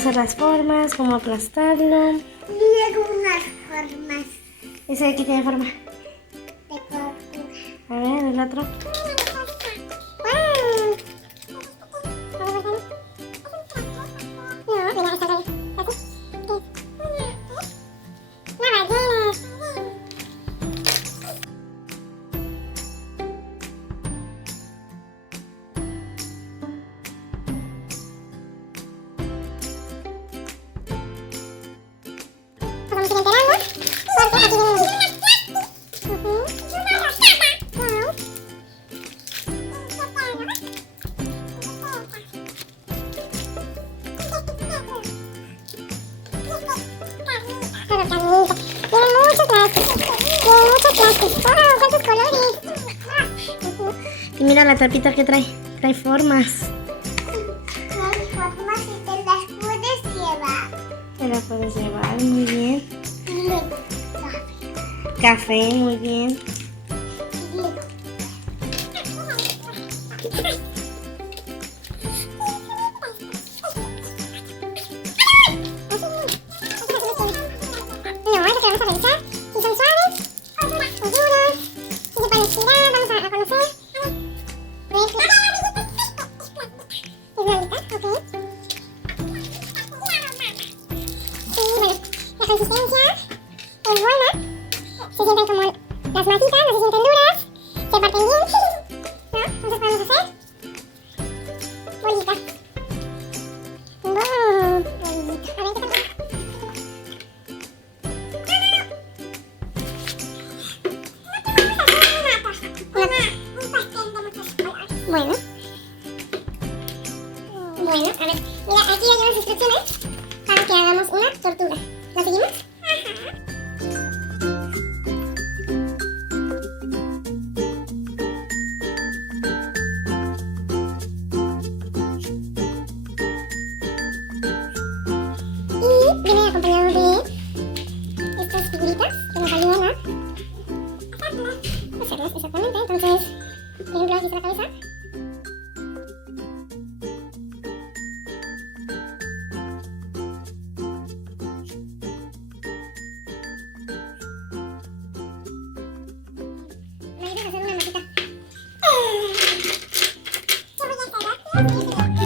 hacer las formas, cómo aplastarlo. Y algunas formas Ese de aquí tiene forma. de cortura. A ver, el otro. Y mira la tapita que trae. Trae formas. Las formas y te las puedes llevar. Te la puedes llevar, muy bien. Y luego, Café, muy bien. y luego. No, eso que vamos a revisar. Si son suaves o duros. Si se pueden estirar, vamos a conocer. ¿Es bolita? Ok. Sí, bueno, la consistencia es buena. Se sienten como las masitas, no se sienten duras. Se parten bien. ¿No? Entonces podemos hacer bolita. Bolita. A ver qué tal. Bueno. Bueno, a ver. Mira, aquí hay unas instrucciones para que hagamos una tortuga. ¿Lo seguimos? Y viene acompañado de estas figuritas que nos ayudan a hacerlas, exactamente. Entonces, por ejemplo, aquí está la cabeza. Me ayudas a hacer una matita. ¿Qué voy a hacer?